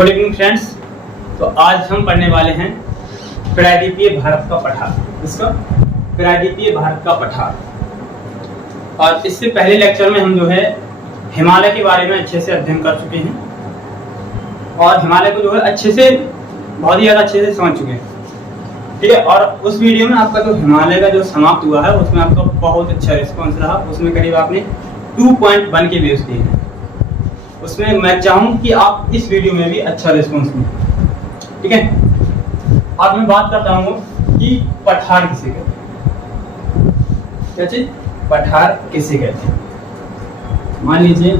Good evening friends. तो आज हम पढ़ने वाले हैं प्रायद्वीपीय भारत का पठार। इसका प्रायद्वीपीय भारत का पठार। और इससे पहले लेक्चर में हम जो है हिमालय के बारे में अच्छे से अध्ययन कर चुके हैं और हिमालय को जो है अच्छे से बहुत ही ज़्यादा अच्छे से समझ चुके हैं। ठीक है। और उस वीडियो में आपका जो हिमालय का जो समाप्त हुआ है उसमें आपका बहुत अच्छा रिस्पॉन्स रहा। उसमें करीब आपने 2.1 के व्यूज दिए हैं। उसमें मैं चाहूँ कि आप इस वीडियो में भी अच्छा रिस्पॉन्स दें। ठीक है। अब मैं बात करता हूँ कि पठार किसे कहते हैं। क्या चीज? पठार किसे कहते हैं। मान लीजिए,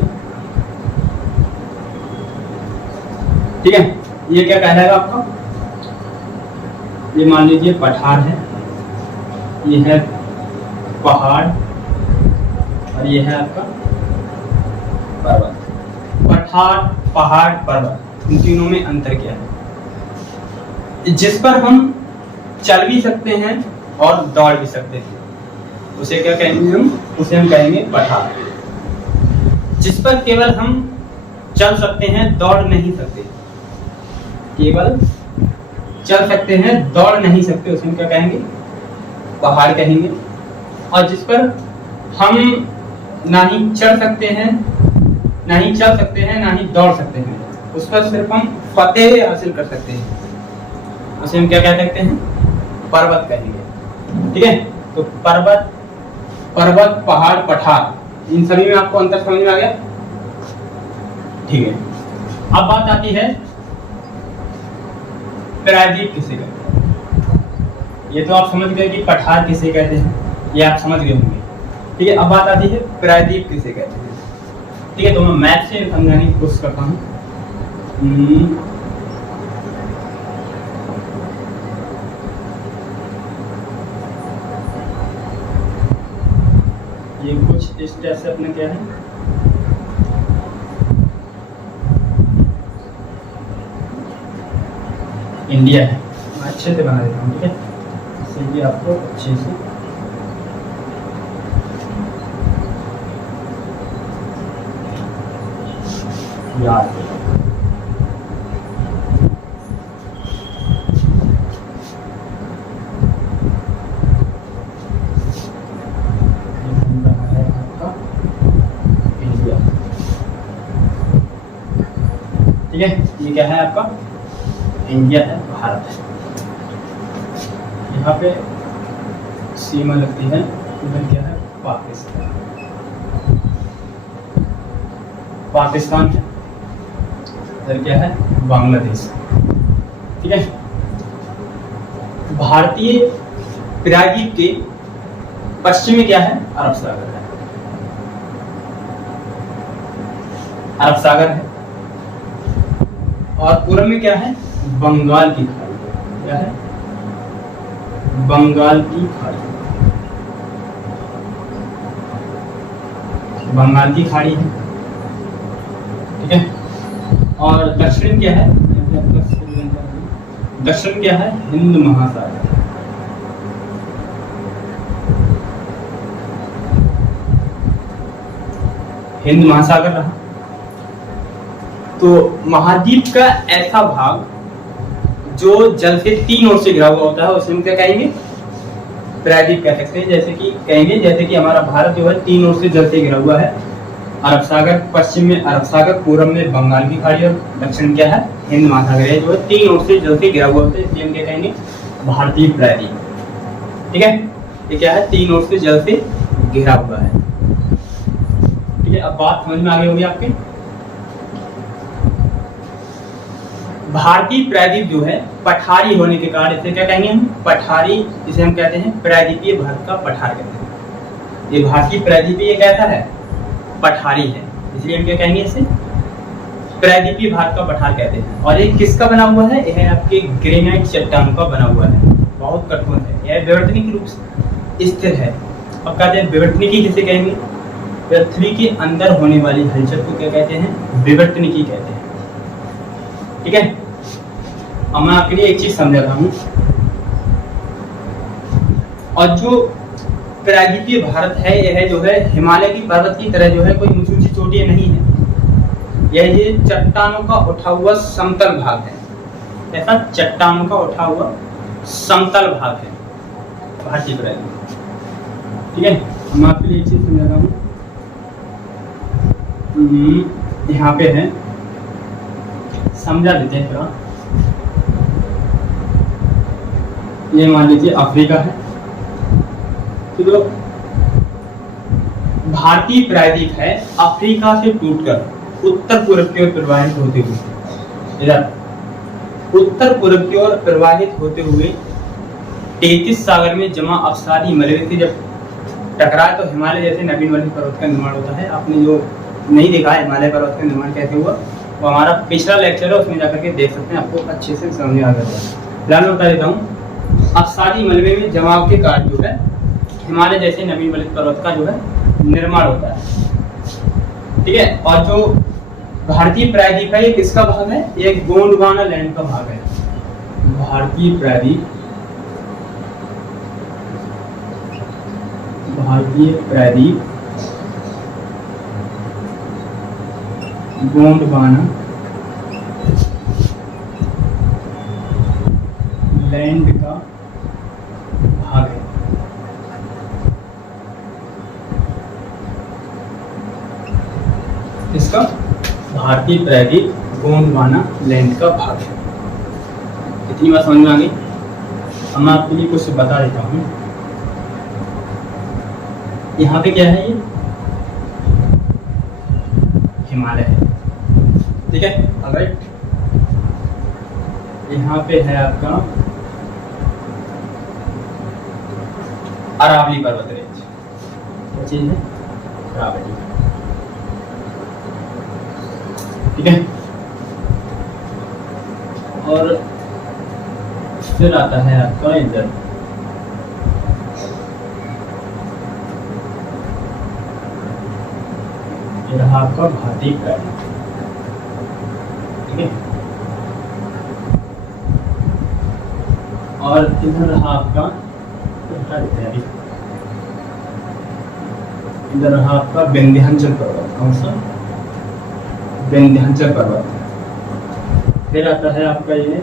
ठीक है, ये क्या कहलाएगा आपका? ये मान लीजिए पठार है, ये है पहाड़ और ये है आपका पर्वत। पठार, पहाड़, पर्वत, इन तीनों में अंतर क्या है? जिस पर हम चल भी सकते हैं और दौड़ भी सकते हैं उसे क्या कहेंगे हम? उसे हम कहेंगे पठार। जिस पर केवल हम चल सकते हैं, दौड़ नहीं सकते, केवल चल सकते हैं, दौड़ नहीं सकते, उसे हम क्या कहेंगे? पहाड़ कहेंगे। और जिस पर हम ना ही चढ़ सकते हैं, ना ही चल सकते हैं, ना ही दौड़ सकते हैं, उस पर सिर्फ हम फतेह हासिल कर सकते हैं, उसे हम क्या कह सकते हैं? पर्वत कहेंगे। ठीक है। तो पर्वत, पहाड़, पठार, इन सभी में आपको अंतर समझ में आ गया? ठीक है। अब बात आती है प्रायद्वीप किसे कहते हैं। ये तो आप समझ गए कि पठार किसे कहते हैं, ये आप समझ गए होंगे। ठीक है। अब बात आती है प्रायद्वीप किसे कहते हैं। ठीक है। तो मैं मैथ से समझाने की कोशिश करता हूँ। ये कुछ इस तरह से अपने क्या है, इंडिया है। मैं अच्छे से बना देता हूँ। ठीक है। इससे भी आपको अच्छे से याद है। आपका इंडिया। ठीक है। ये क्या है आपका? इंडिया है, भारत है। यहाँ पे सीमा लगती है, इधर क्या है? पाकिस्तान। पाकिस्तान है, इधर क्या है? बांग्लादेश। ठीक है। भारतीय प्रायद्वीप के पश्चिम में क्या है? अरब सागर है। अरब सागर है। और पूर्व में क्या है? बंगाल की खाड़ी। क्या है? बंगाल की खाड़ी। बंगाल की खाड़ी है। ठीक है। और दक्षिण क्या है? दक्षिण क्या है? हिंद महासागर। हिंद महासागर रहा। तो महाद्वीप का ऐसा भाग जो जल से तीन ओर से घिरा हुआ होता है उसे हम क्या कहेंगे? प्रायद्वीप कह सकते हैं। जैसे कि हमारा भारत जो है तीन ओर से जल से घिरा हुआ है। अरब सागर, पश्चिम में अरब सागर, पूर्व में बंगाल की खाड़ी और दक्षिण क्या है? हिंद महासागर है, जो है तीन ओर से जल से घिरा हुआ होता है, इसलिए हम क्या कहेंगे? भारतीय प्रायद्वीप। ठीक है। ये क्या है? तीन ओर से जल से घिरा हुआ है। ठीक है। अब बात समझ में आ गई होगी आपके। भारतीय प्रायद्वीप जो है पठारी होने के कारण इसे क्या कहेंगे हम? पठारी। इसे हम कहते हैं प्रायद्वीपीय भारत का पठार कहते हैं। ये भारतीय प्रायद्वीप ये कैसा है? पठारी है, इसलिए हम क्या कहेंगे? इसे प्रायद्वीपीय भारत का पठार कहते हैं। और ये किसका बना हुआ है? यह आपके ग्रेनाइट चट्टानों का बना हुआ है, बहुत कठोर है। यह विवर्तनिक रूप से स्थिर है। अब कहते हैं विवर्तनिकी किसे कहेंगे? पृथ्वी के अंदर होने वाली हलचल को क्या कहते हैं? विवर्तनिकी कहते हैं। ठीक है। अब मैं आपके लिए एक चीज समझाता हूँ। और जो प्रायद्वीपीय भारत है, यह जो है हिमालय की पर्वत की तरह जो है कोई ऊंची ऊंची चोटियां नहीं है। ये चट्टानों का उठा हुआ समतल भाग है। ऐसा चट्टानों का उठा हुआ समतल भाग है भारतीय प्रायद्वीप। ठीक है, हम आपके लिए एक चीज समझाता हूँ। यहाँ पे है, समझा देते हैं थोड़ा। ये मान लीजिए अफ्रीका है, तो जो भारतीय प्रायद्वीप है अफ्रीका से टूटकर उत्तर पूर्व की ओर प्रवाहित होते हुए, इधर उत्तर पूर्व की ओर प्रवाहित होते हुए 33 सागर में जमा अवसादी मलबे से जब टकराए तो हिमालय जैसे नवीन वलित पर्वत का निर्माण होता है। आपने जो नहीं देखा है हिमालय पर्वत का निर्माण कैसे हुआ, वो हमारा पिछला लेक्चर है, उसमें जाकर के देख सकते हैं, आपको अच्छे से समझ आ जाएगा। फिलहाल मैं बता देता हूँ, अवसादी मलबे में जमाव के कारण जो है हिमालय जैसे नवीन वलित पर्वत का जो है निर्माण होता है। ठीक है, और जो भारतीय प्रायद्वीप है ये किसका भाग है? ये गोंडवाना लैंड का भाग है। भारतीय प्रायद्वीप गोंडवाना लैंड का भाग है। इसका भारतीय प्रायद्वीप गोंडवाना लैंड का भाग है। इतनी बात समझ में आ गई। अब मैं आपके लिए कुछ बता देता हूँ। यहाँ पे क्या है, ये हिमालय है। ठीक है, ऑलराइट। यहाँ पे है आपका अरावली पर्वत रेंज। क्या चीज है? अरावली। ठीक है, और फिर आता है आपका इधर ये रहा आपका भारतीय प्रायद्वीप। ठीक है, और इधर रहा आपका, इधर रहा आपका विंध्याचल पर्वत। कौन सा? विंध्याचल पर्वत। फिर आता है आपका ये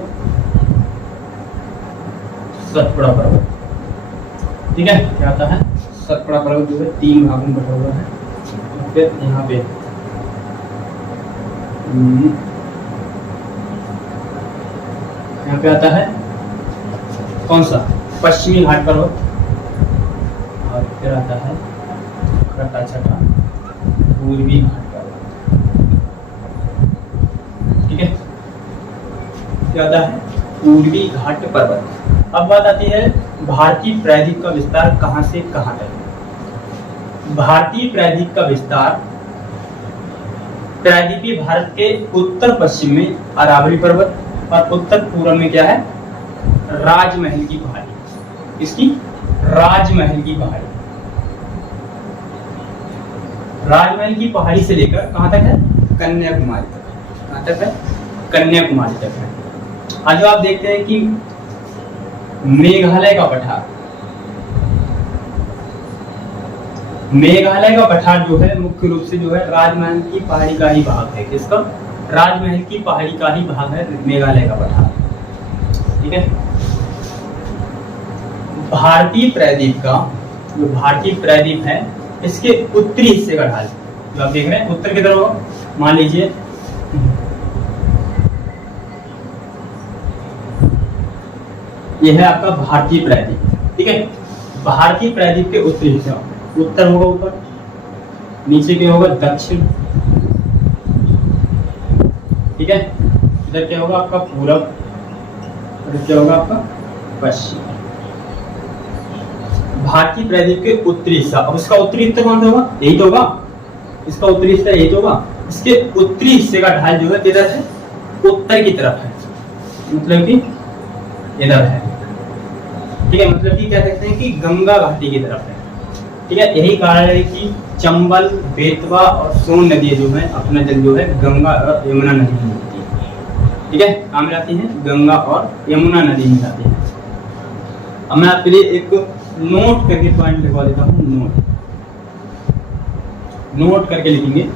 सतपुड़ा पर्वत। ठीक है, क्या आता है? सतपुड़ा पर्वत जो है 3 भागों में बटा हुआ है। फिर यहाँ पे आता है कौन सा? पश्चिमी घाट पर्वत। और फिर आता है छठा पूर्वी घाट पर्वत। ठीक है, क्या आता है? पूर्वी घाट पर्वत। अब बात आती है भारतीय प्रायद्वीप का विस्तार कहां से कहां तक। भारतीय प्रायद्वीप का विस्तार प्रायद्वीपीय भारत के उत्तर पश्चिम में अरावली पर्वत और उत्तर पूर्व में क्या है? राजमहल की पहाड़ी। इसकी राजमहल की पहाड़ी। राजमहल की पहाड़ी से लेकर कहां तक है? कन्याकुमारी तक। कहां तक है? कन्याकुमारी तक है। आज आप देखते हैं कि मेघालय का पठार, मेघालय का पठार जो है मुख्य रूप से जो है राजमहल की पहाड़ी का ही भाग है। किसका? राजमहल की पहाड़ी का ही भाग है मेघालय का पठार। ठीक है, भारतीय प्रायद्वीप का जो भारतीय प्रायद्वीप है इसके उत्तरी हिस्से का ढाल जो आप देख रहे हैं उत्तर की तरफ होगा। मान लीजिए यह है आपका भारतीय प्रायद्वीप। ठीक है, भारतीय प्रायद्वीप के उत्तरी हिस्से, उत्तर होगा ऊपर, नीचे क्या होगा? दक्षिण। ठीक है, इधर क्या होगा आपका? पूरब, और क्या होगा आपका? पश्चिम। भारतीय प्रायद्वीप के उत्तरी हिस्सा। अब इसका उत्तरी हिस्सा कौन सा होगा? यही तो होगा। इसका उत्तरी हिस्सा यही तो होगा। इसके उत्तरी हिस्से का ढाल जो है किधर है? उत्तर की तरफ है, मतलब कि इधर है। ठीक है, मतलब कि क्या कहते हैं कि गंगा घाटी की तरफ है। ठीक है, यही कारण है कि चंबल, बेतवा और सोन नदी जो है अपना जल जो है गंगा और यमुना नदी में मिलती है। ठीक है, कहाँ मिलाती हैं? गंगा और यमुना नदी में मिलाती है। अब मैं आपके लिए एक नोट करके पॉइंट लिखवा देता हूँ। नोट करके लिखेंगे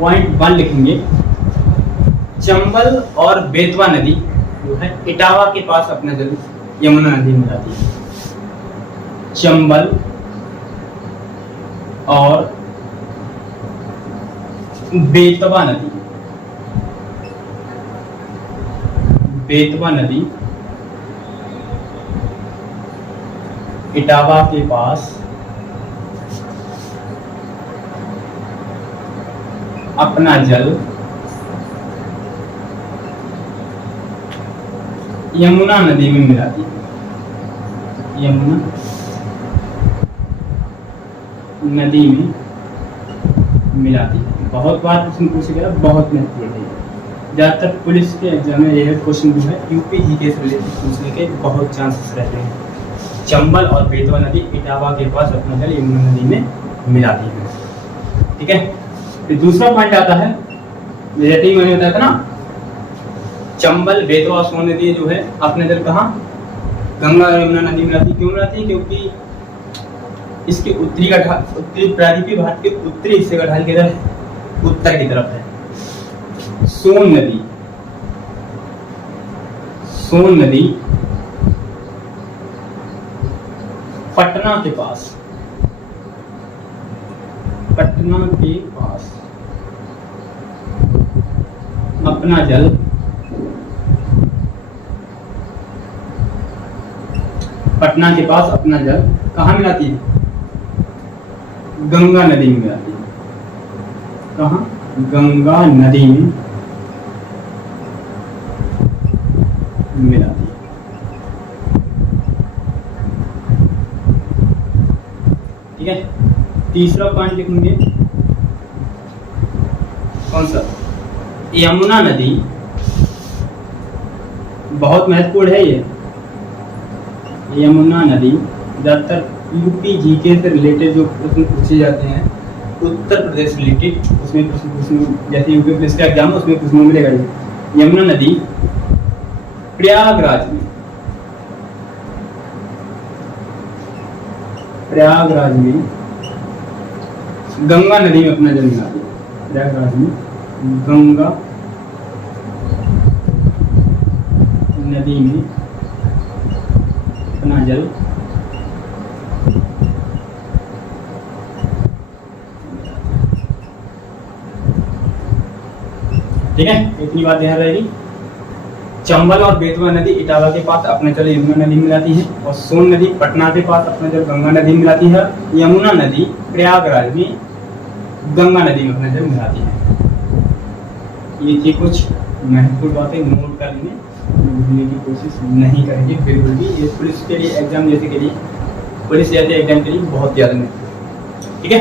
पॉइंट 1 लिखेंगे, चंबल और बेतवा नदी जो है इटावा के पास अपना जल यमुना नदी में जाती है। चंबल और बेतवा नदी, बेतवा नदी इटावा के पास अपना जल यमुना नदी में मिलाती है। यमुना नदी में मिलाती है। बहुत बार क्वेश्चन पूछा गया, बहुत महत्वपूर्ण है। ज़्यादातर पुलिस के एग्जाम में यह क्वेश्चन जो है यूपी जीके से रिलेटेड पूछने के बहुत चांसेस रहते हैं। चंबल और बेतवा नदी इटावा के पास अपना जल यमुना नदी में मिलाती है। ठीक है, फिर दूसरा पॉइंट आता है, जैसे ही मैंने बताया था ना, चंबल बेतवा सोन नदी जो है अपने जल कहाँ गंगा और यमुना नदी मिलाती। क्यों मिलाती है? क्योंकि इसके उत्तरी प्रायद्वीपीय भारत के उत्तरी हिस्से का ढाल किधर है? उत्तर की तरफ है। सोन नदी, सोन नदी पटना के पास, पटना के पास अपना जल पटना के पास अपना जल कहाँ मिलाती है? गंगा नदी में मिलाती है। कहाँ? गंगा नदी में मिलाती है। ठीक है, तीसरा पॉइंट लिखेंगे, कौन सा? यमुना नदी बहुत महत्वपूर्ण है। ये यमुना नदी ज्यादातर यूपी जीके से रिलेटेड जो प्रश्न पूछे जाते हैं, उत्तर प्रदेश रिलेटेड, उसमें जैसे यूपी पुलिस का एग्जाम है उसमें कुछ मिलेगा। ये यमुना नदी प्रयागराज में, प्रयागराज में गंगा नदी में अपना जल मिलाती है। प्रयागराज में गंगा नदी में अपना जल ठीक है, इतनी बात ध्यान रहेगी। चंबल और बेतवा नदी इटावा के पास अपना जल यमुना नदी मिलाती है, और सोन नदी पटना के पास अपना जल गंगा नदी मिलाती है। यमुना नदी प्रयागराज में गंगा नदी में अपना जल मिलाती है। ये थी कुछ महत्वपूर्ण बातें, नोट कर लेंगे, भूलने की कोशिश नहीं करेंगे बिल्कुल भी। ये पुलिस के लिए एग्जाम जैसे के लिए, पुलिस जैसे एग्जाम के लिए बहुत ज्यादा महत्वपूर्ण। ठीक है,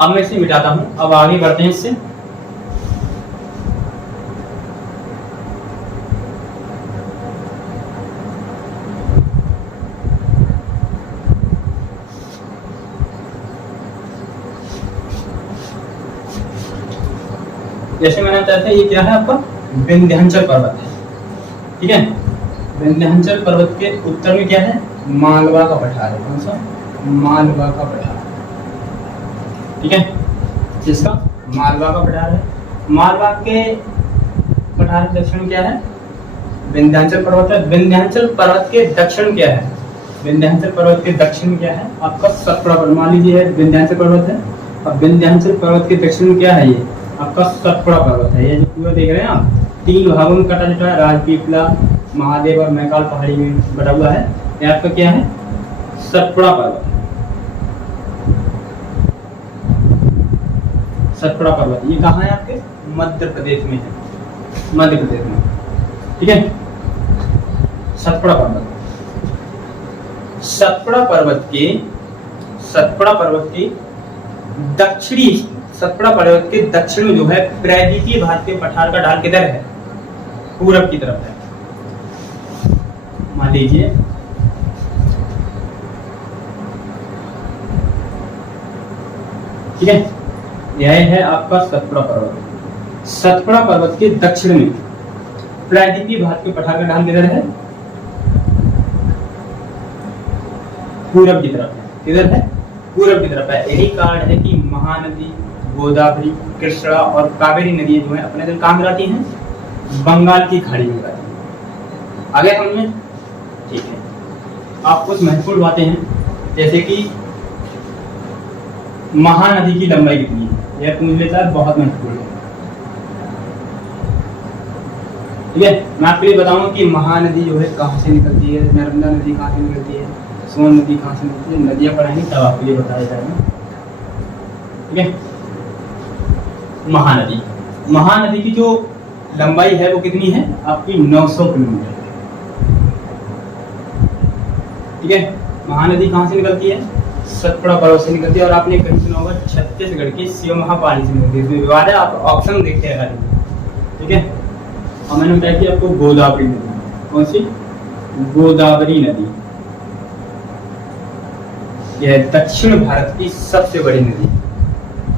अब मैं इसे मिटाता हूँ। अब आगे बढ़ते हैं इससे। जैसे मैंने बताया था, ये क्या है आपका? विंध्याचल पर्वत है। ठीक है, विंध्याचल पर्वत के उत्तर में क्या है? मालवा का पठार है। कौन सा? मालवा का पठार। ठीक है, जिसका मालवा का पठार है। मालवा के पठार के दक्षिण क्या है? विंध्याचल पर्वत है। विंध्याचल पर्वत के दक्षिण क्या है? विंध्याचल पर्वत के दक्षिण क्या है? आपका सतपुड़ा पर्वत। मान लीजिए विंध्याचल पर्वत है, अब विंध्याचल पर्वत के दक्षिण में क्या है? ये आपका सतपुड़ा पर्वत है। ये जो पूरा देख रहे हैं आप, 3 भागों में कटा जुटा है, राजपीपला, महादेव और मैकाल पहाड़ी में बटा हुआ है। ये आपका क्या है? सतपुड़ा पर्वत। सतपुड़ा पर्वत ये कहाँ है? आपके मध्य प्रदेश में है, मध्य प्रदेश में। ठीक है, सतपुड़ा पर्वत। सतपुड़ा पर्वत के दक्षिणी, सतपुड़ा पर्वत के दक्षिण में जो है प्रायद्वीपीय भारत के पठार का ढाल किधर है? पूरब की तरफ है। मान लीजिए ठीक है, यह है आपका सतपुड़ा पर्वत। सतपुड़ा पर्वत के दक्षिण में प्रायद्वीपीय भारत के पठार का ढाल किधर है? पूरब की तरफ है। किधर है, पूरब की तरफ है। यही कारण है कि महानदी, गोदावरी, कृष्णा और कावेरी नदी जो है अपने इधर कहाँ गिराती हैं, बंगाल की खाड़ी में गिराती हैं। आगे समझ में, ठीक है। आप कुछ महत्वपूर्ण बातें हैं, जैसे कि महानदी की लंबाई कितनी है, यह पूछ लेता है, बहुत महत्वपूर्ण है। ठीक है, मैं आपको ये बताऊंगा कि महानदी जो है कहाँ से निकलती है, नर्मदा नदी कहाँ से निकलती है, सोन नदी कहाँ से निकलती है, नदियां पढ़ाएंगे तब आपको ये बताया जाएगा। ठीक है, महानदी, महानदी की जो लंबाई है वो कितनी है आपकी, 900 किलोमीटर। ठीक है, महानदी कहाँ से निकलती है, सतपुड़ा पर्वत से निकलती है। और आपने कहीं सुना होगा छत्तीसगढ़ की शिवमहापाली से निकलती है, इसमें विवाद है, आप ऑप्शन देखते हैं। ठीक है, और मैंने बताया कि आपको गोदावरी नदी, कौन सी, गोदावरी नदी, यह दक्षिण भारत की सबसे बड़ी नदी,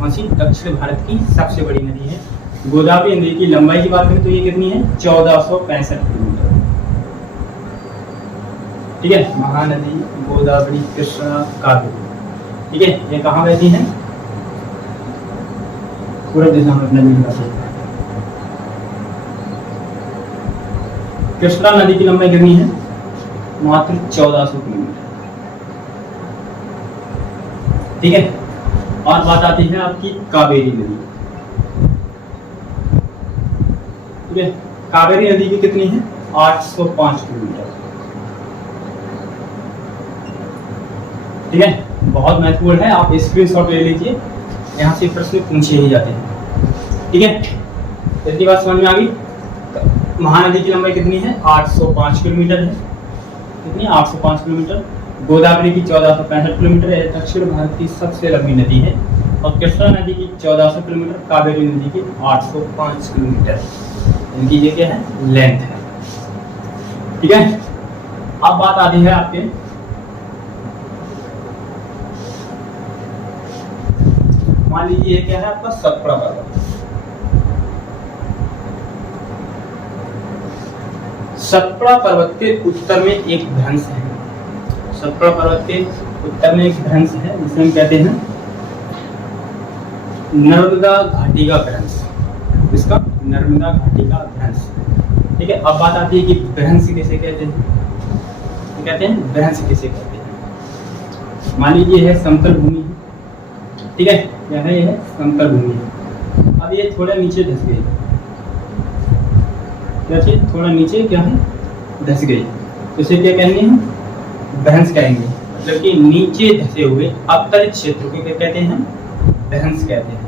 कौन सी, दक्षिण भारत की सबसे बड़ी नदी है। गोदावरी नदी की लंबाई की बात करें तो ये कितनी है, 1465 किलोमीटर। ठीक है, महानदी, गोदावरी, कृष्णा, कावेरी, ठीक है, ये कहाँ बहती है, पूरब दिशा में अपने बहती है। कृष्णा नदी की लंबाई कितनी है, मात्र 1400 किलोमीटर। ठीक है, और बात आती है आपकी कावेरी नदी। ठीक है, कावेरी नदी की कितनी है, 805 किलोमीटर। ठीक है, बहुत महत्वपूर्ण है, आप स्क्रीनशॉट ले लीजिए, यहाँ से प्रश्न पूछे ही जाते हैं। ठीक है, इतनी बात समझ में आ गई। महानदी की लंबाई कितनी है, 805 किलोमीटर है, कितनी, 805 किलोमीटर। गोदावरी की 1465 किलोमीटर है, दक्षिण भारत की सबसे लंबी नदी है। और कृष्णा नदी की 1400 किलोमीटर, कावेरी नदी की 805 किलोमीटर, इनकी ये क्या है, लेंथ है। ठीक है, अब बात आती है आपके मान लीजिए ये क्या है आपका सतपुड़ा पर्वत। सतपुड़ा पर्वत के उत्तर में एक भ्रंश है, सतपुड़ा पर्वत के उत्तर में एक भ्रंश है जिसे हम कहते हैं नर्मदा घाटी का भ्रंश। इसका नर्मदा घाटी का भ्रंश। ठीक है, अब बात आती है कि भ्रंश किसे कहते हैं, तो कहते हैं भ्रंश किसे कहते हैं। मान लीजिए है समतल भूमि, ठीक है, यह है, यह समतल भूमि। अब ये थोड़ा नीचे धंस गई, क्या चीज, थोड़ा नीचे क्या है, धंस गई, तो इसे क्या कहेंगे हम, भ्रंश कहेंगे। मतलब कि नीचे धंसे हुए अवतरित क्षेत्र को क्या कहते हैं, भ्रंश कहते हैं।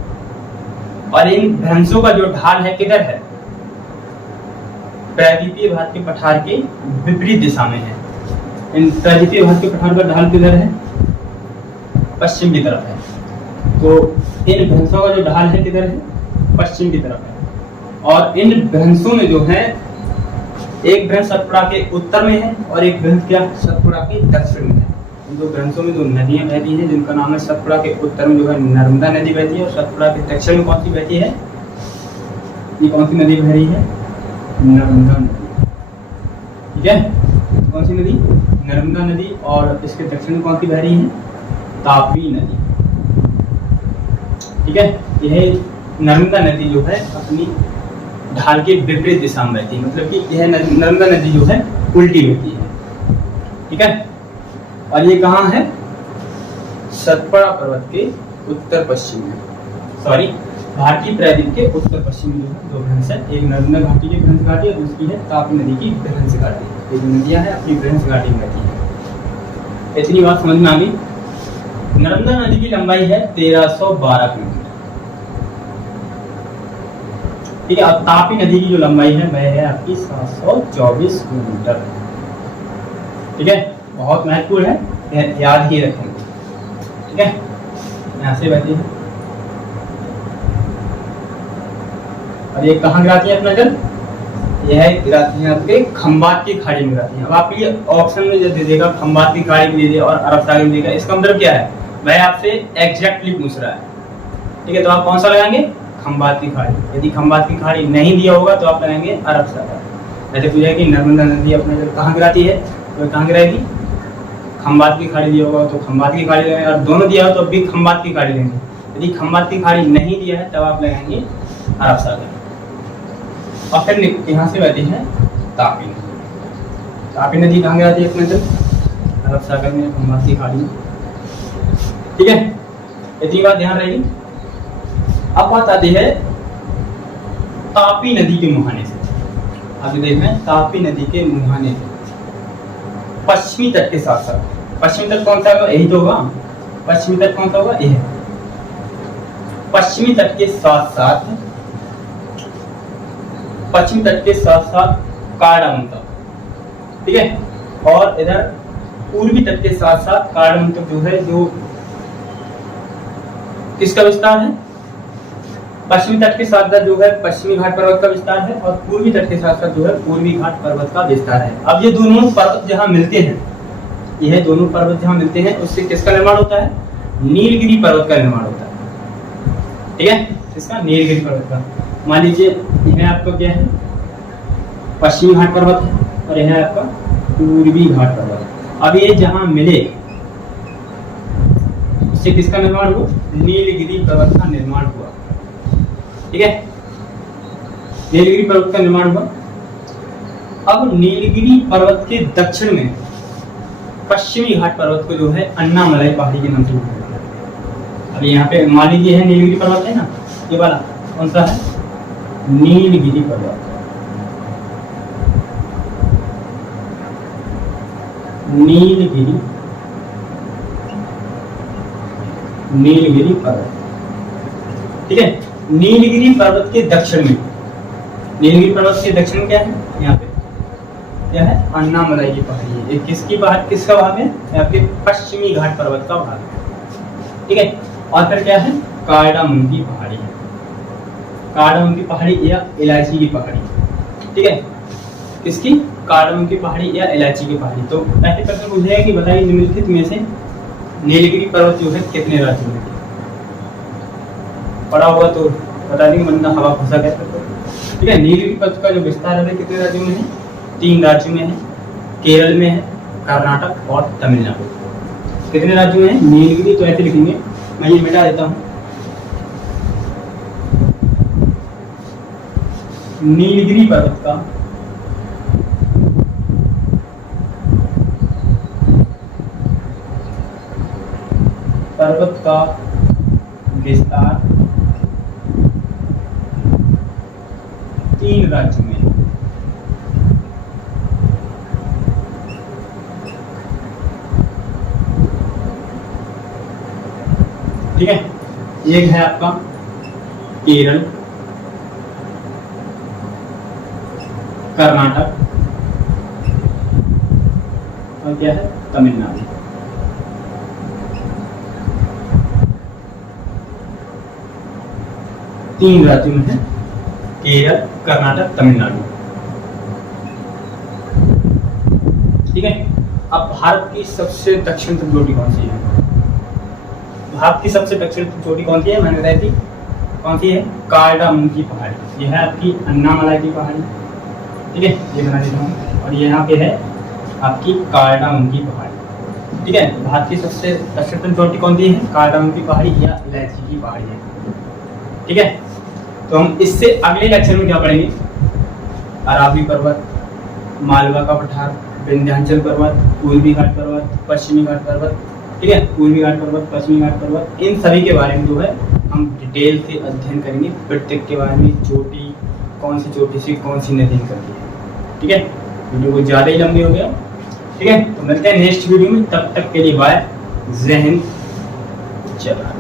और इन भ्रंशों का जो ढाल है किधर है, प्रायद्वीपीय भाग के पठार के विपरीत दिशा में है। इन प्रायद्वीपीय भाग के पठार का ढाल किधर है, पश्चिम की तरफ है। तो इन भ्रंशों का जो ढाल है किधर है, पश्चिम की तरफ है। और इन भ्रंशों में जो है, एक भ्रंश सतपुड़ा के उत्तर में है और एक भ्रंश क्या, सतपुड़ा के दक्षिण में है। इन दो भ्रंशों में दो नदियां बहती हैं, जिनका नाम है, सतपुड़ा के उत्तर में जो है नर्मदा नदी बहती है, और सतपुड़ा के दक्षिण में कौन सी बहती है, ये कौन सी नदी बह रही है, नर्मदा नदी। ठीक है, कौन सी नदी, नर्मदा नदी। और इसके दक्षिण में कौन सी बह रही है, तापी नदी। ठीक है, यह नर्मदा नदी जो है अपनी ढाल के विपरीत दिशा में बहती है, मतलब कि यह नर्मदा नदी जो है उल्टी बहती है। ठीक है, और ये कहाँ है, सतपुड़ा पर्वत के उत्तर पश्चिम में, सॉरी भारतीय प्रायद्वीप के उत्तर पश्चिम में जो है दो भ्रंश है, एक नर्मदा घाटी की भ्रंश घाटी और दूसरी है तापी नदी की भ्रंश घाटी। ये जो नदियां हैं अपनी भ्रंश घाटी में बहती है। इतनी बात समझ में आ गई। नर्मदा नदी की लंबाई है 1312 किलोमीटर। ठीक है, अब तापी नदी की जो लंबाई है वह है आपकी 724 किलोमीटर। ठीक है, बहुत महत्वपूर्ण है, याद ही रखेंगे। ठीक है, यहाँ से बहती है और ये कहाँ गिराती है अपना जल, यह गिराती है आपके खंबात की खाड़ी में गिराती है। अब आपके लिए ऑप्शन में जो दे देगा खंबात की खाड़ी में दे दे और अरब सागर में देगा, इसका मतलब क्या है, वह आपसे एग्जैक्टली पूछ रहा है। ठीक है, तो आप कौन सा लगाएंगे, खंबात की खाड़ी। यदि खंबात की खाड़ी नहीं दिया होगा तो आप लगाएंगे अरब सागर। ऐसे पूछा कि नर्मदा नदी अपने जल कहाँ गिराती है, तो कहाँ गिराएगी, खंबात की खाड़ी दिया होगा तो खंबात की खाड़ी लेंगे, और दोनों दिया हो तो भी खंबात की खाड़ी लेंगे। यदि खंबात की खाड़ी नहीं दिया है तब आप लगाएंगे अरब सागर। और फिर यहाँ से बहती है तापी नदी। तापी नदी कहाँ जाती है अपने तरफ? अरब सागर में, खंबात की खाड़ी में। ठीक है, इतनी बात ध्यान रहेगी। अब बात आती है तापी नदी के मुहाने से। अभी देख रहे हैं तापी नदी के मुहाने से पश्चिमी तट के साथ साथ, पश्चिमी तट कौन सा होगा? यही तो होगा। पश्चिमी तट कौन सा होगा? ये है। पश्चिमी तट के साथ साथ, पश्चिमी तट के साथ साथ कार्डामन तक, ठीक है। और इधर पूर्वी तट के साथ साथ कार्डामन तक जो है, जो किसका विस्तार है? पश्चिमी तट के साथ साथ जो है पश्चिमी घाट पर्वत का विस्तार है, और पूर्वी तट के साथ साथ जो है पूर्वी घाट पर्वत का विस्तार है। अब ये दोनों पर्वत जहां मिलते हैं, यह दोनों पर्वत जहां मिलते हैं, उससे किसका निर्माण होता है? नीलगिरी पर्वत का निर्माण होता है। ठीक है, इसका नीलगिरी पर्वत का। मान लीजिए यह आपका क्या है? पश्चिमी घाट पर्वत है, और यह है आपका पूर्वी घाट पर्वत। अब ये जहां मिले उससे किसका निर्माण हुआ? नीलगिरी पर्वत का निर्माण हुआ। ठीक है, नीलगिरी पर्वत का निर्माण हुआ। अब नीलगिरी पर्वत के दक्षिण में पश्चिमी घाट पर्वत को जो है अन्नामलाई पहाड़ी के नाम से जाना जाता है। अब यहाँ पे मान लीजिए है नीलगिरी पर्वत है ना, ये वाला कौन सा है? नीलगिरी पर्वत। नीलगिरी पर्वत, ठीक है। नीलगिरी पर्वत के दक्षिण में, नीलगिरी पर्वत के दक्षिण में क्या है? यहाँ पे क्या है? अन्नामलाई की पहाड़ी है। किसकी पहाड़, किसका भाग है? आपके पश्चिमी घाट पर्वत का भाग है। ठीक है, और फिर क्या है? कार्डामन की पहाड़ी है। कार्डामन की पहाड़ी या इलायची की पहाड़ी। ठीक है, किसकी? कार्डामन की पहाड़ी या इलायची की पहाड़ी। तो ऐसे प्रश्न पूछेगा कि बताइए निम्नलिखित में से नीलगिरी पर्वत जो है कितने राज्यों में? पढ़ा हुआ तो बता देंगे, वरना हवा फंसा कहते। ठीक है, नीलगिरी पर्वत का जो विस्तार है कितने राज्यों में है? 3 राज्यों में है। केरल में है, कर्नाटक और तमिलनाडु। कितने राज्यों में है नीलगिरी? तो ऐसे लिखेंगे, मैं ये मिटा देता हूँ। नीलगिरी पर्वत का विस्तार 3 राज्यों में। ठीक है, एक है आपका केरल, कर्नाटक और क्या है? तमिलनाडु। तीन राज्यों में है, केरल, कर्नाटक, तमिलनाडु। ठीक है, अब भारत की सबसे दक्षिणतम चोटी कौन सी है? भारत की सबसे दक्षिणतम चोटी कौन सी है? मैंने बताई थी कौन सी है? कार्डामन की पहाड़ी। यह है आपकी अन्नामलाई की पहाड़ी। ठीक है, ये बना देता हूँ। और यहाँ पे है आपकी कार्डामन की पहाड़ी। ठीक है, भारत की सबसे दक्षिणतम चोटी कौन सी है? कार्डामन की पहाड़ी या इलायची की पहाड़ी है। ठीक है, तो हम इससे अगले लेक्चर में क्या पढ़ेंगे? अरावली पर्वत, मालवा का पठार, विंध्याचल पर्वत, पूर्वी घाट पर्वत, पश्चिमी घाट पर्वत। ठीक है, पूर्वी घाट पर्वत, पश्चिमी घाट पर्वत, इन सभी के बारे में जो है हम डिटेल से अध्ययन करेंगे। प्रत्येक के बारे में, चोटी कौन सी चोटी से कौन सी नदी निकलती है। ठीक है, वीडियो को ज़्यादा ही लंबी हो गया। ठीक है, तो मिलते हैं नेक्स्ट वीडियो में। तब तक के लिए बाय, जय हिंद, जय भारत।